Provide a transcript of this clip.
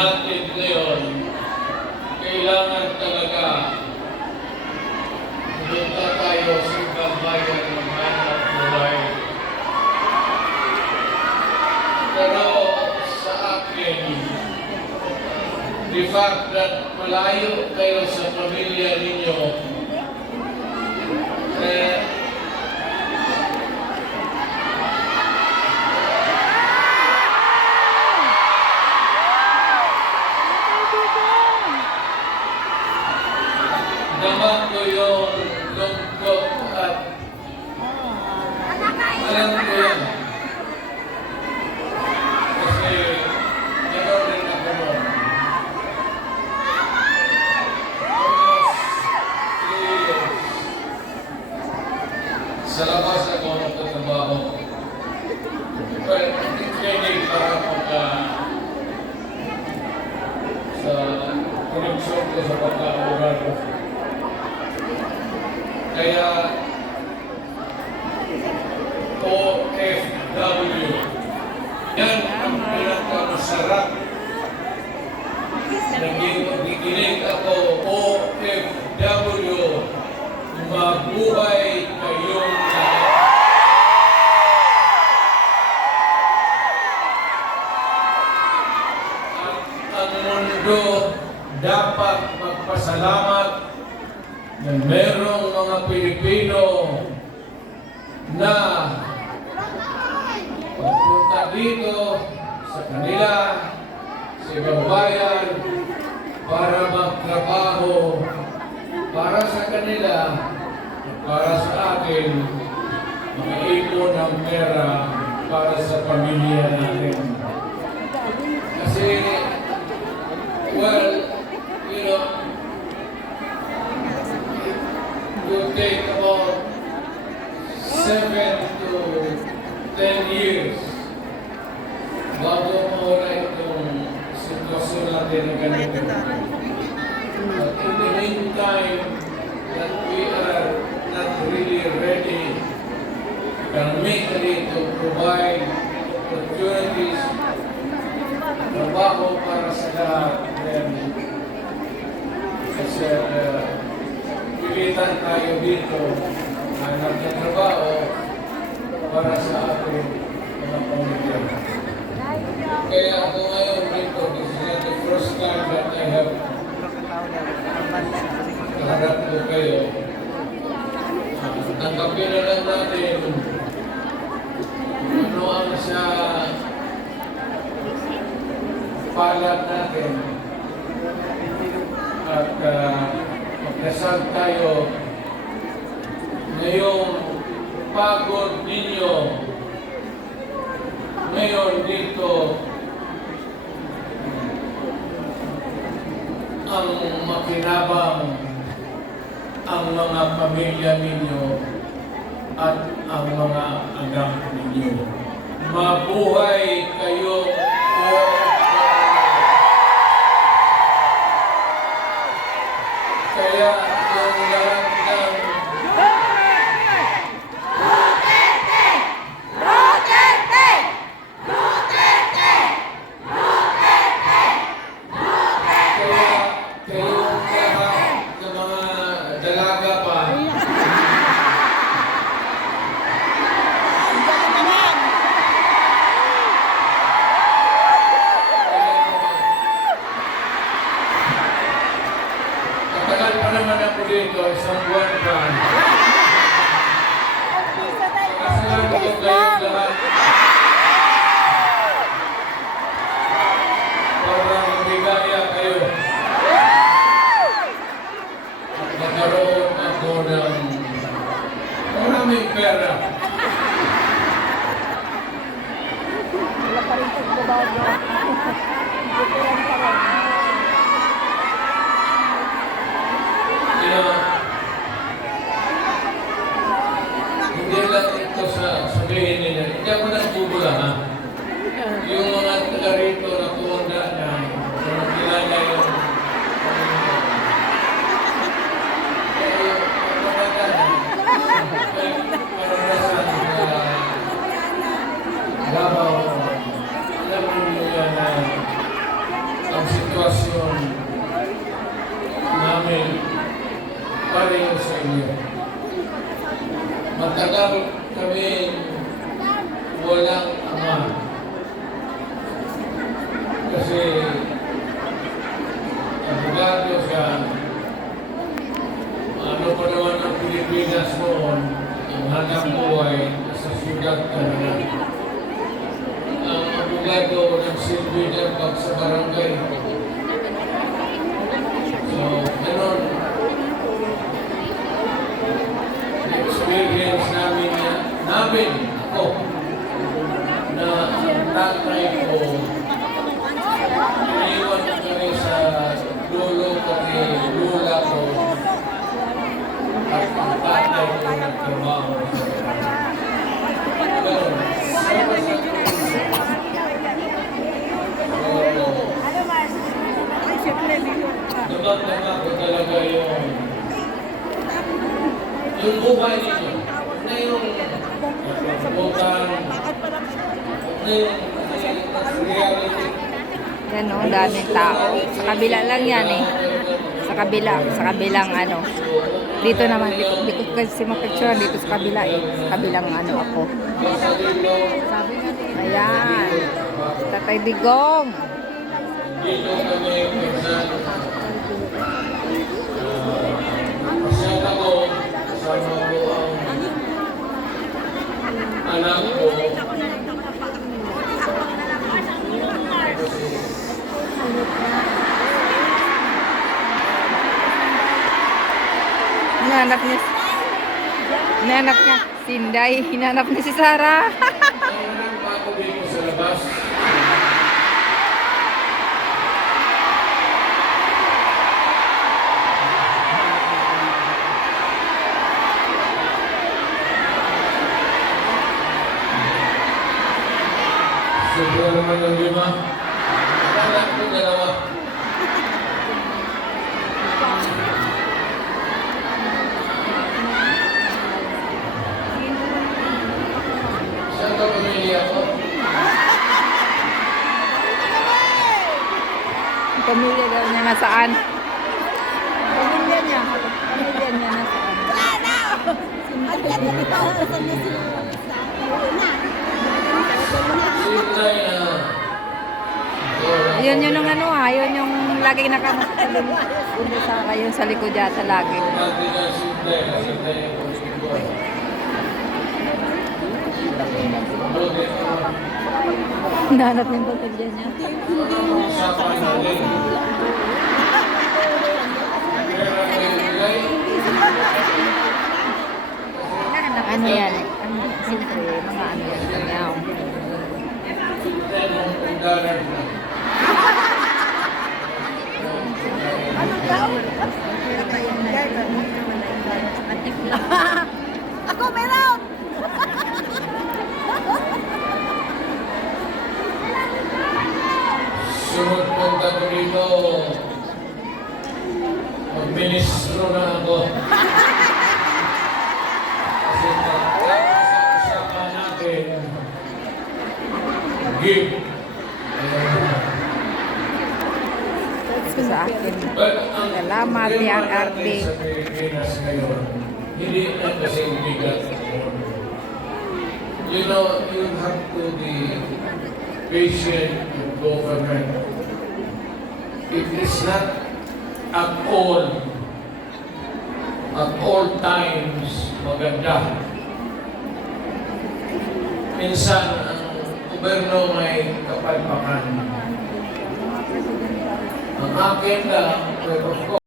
natin ngayon, kailangan talaga punta tayo sa bayan ng hanap buhay. Pero sa akin, the fact that malayo kayo sa pamilya ninyo, naman ko yung lungkot at alam ko yan. Kasi gano'n rin ako noon. Almost 3 years. Sa labas ako nagtatrabaho. Well, training para pagka sa koneksyon ko sa pagka-oral ko. Kaya OFW, yan ang pinakamasarap. Nagiginig ako, OFW, mabuhay kayong lahat. At ang mundo dapat magpasalamat na merong mga Pilipino na pagpunta dito sa kanila, sa ibang bayan, para magtrabaho para sa kanila, para sa akin, makaipon ng pera para sa pamilya natin. Kasi, well, you know, will take about 7 to 10 years bago mawala itong sitwasyon natin na ganito. But in the meantime, that we are not really ready economically to provide opportunities, trabaho para sa lahat, then kasi pilitan tayo dito na nagtatrabaho para sa ating mga pamilya. Kaya ako ngayon dito, this is the first time that I have kaharap ko kayo. Tanggapin na lang natin ano ang sa palad natin at magdasal tayo ngayong pagod ninyo ngayon dito ang makinabang ang mga pamilya ninyo at ang mga anak ninyo. Mabuhay kayo po. Kaya yung lahat ng dito, isang buwan pa. Kasalanan ko kayong lahat. Para magbigaya kayo. At magkaroon ako ng maraming pera. Wala pa rin pagbabago. Hindi lang ito sabihin nila. Hindi ako nagbubula, ha? Yung mga taga rito na kumanda na kilala yung Davao. Alam mo nyo yan na ang Kasi abogado siya, ano pa naman ang Pilipinas noon, ang hanap buhay sa syudad talaga. Ang abogado nagsilbi niya pag sa barangay. So, ganun. Experience namin ako, na ang tatay ko, iniwan kami sa lolo pati lula ko, at ang tatay ko nagtrabaho. Ganun. Nabagtama ko talaga yung buhay ninyo. Na yung bukan, na yung reality. Yan o, daming tao. Sa kabila lang yan eh. Sa kabilang ano. Dito naman, dito kasi mapicture dito sa kabila eh. Sa kabilang ano ako. Ayan. Tatay Digong. Dito kami minsan, pasyat ako, kasama ko ang anak ko. Hinanap niya. Sinday. Hinanap niya si Sarah. Mayroon pa ako dito sa labas. Sobra naman ng lima. Anak ko dalawa. Saan ka pamilya ko? Ang pamilya daw niya nasaan? Pamilya niya nasaan? Sinday na. Yun yung ano yun yung lagi nakamasalim. Undo sa kayo sa likod yata lagi. Natin na sinday. Sinday ang pagkikuan. Hinanap niya yung pamilya niya. Usapan natin. Pera kayo bigay. Ano yan? Siyempre, mga ano yan. Kanyaw. $10 na. Ako meron! Sunod punta ko dito, mag-ministro na ako. Kasi pagkakasama natin, give. Ito sa akin. But ang Salamat, problema PRRD. natin sa Pilipinas ngayon, hindi na kasi bigat. You know, you have to be patient with government. It is not at all times maganda. Minsan, ang gobyerno may kapalpakan. Ang akin lang, pero of course,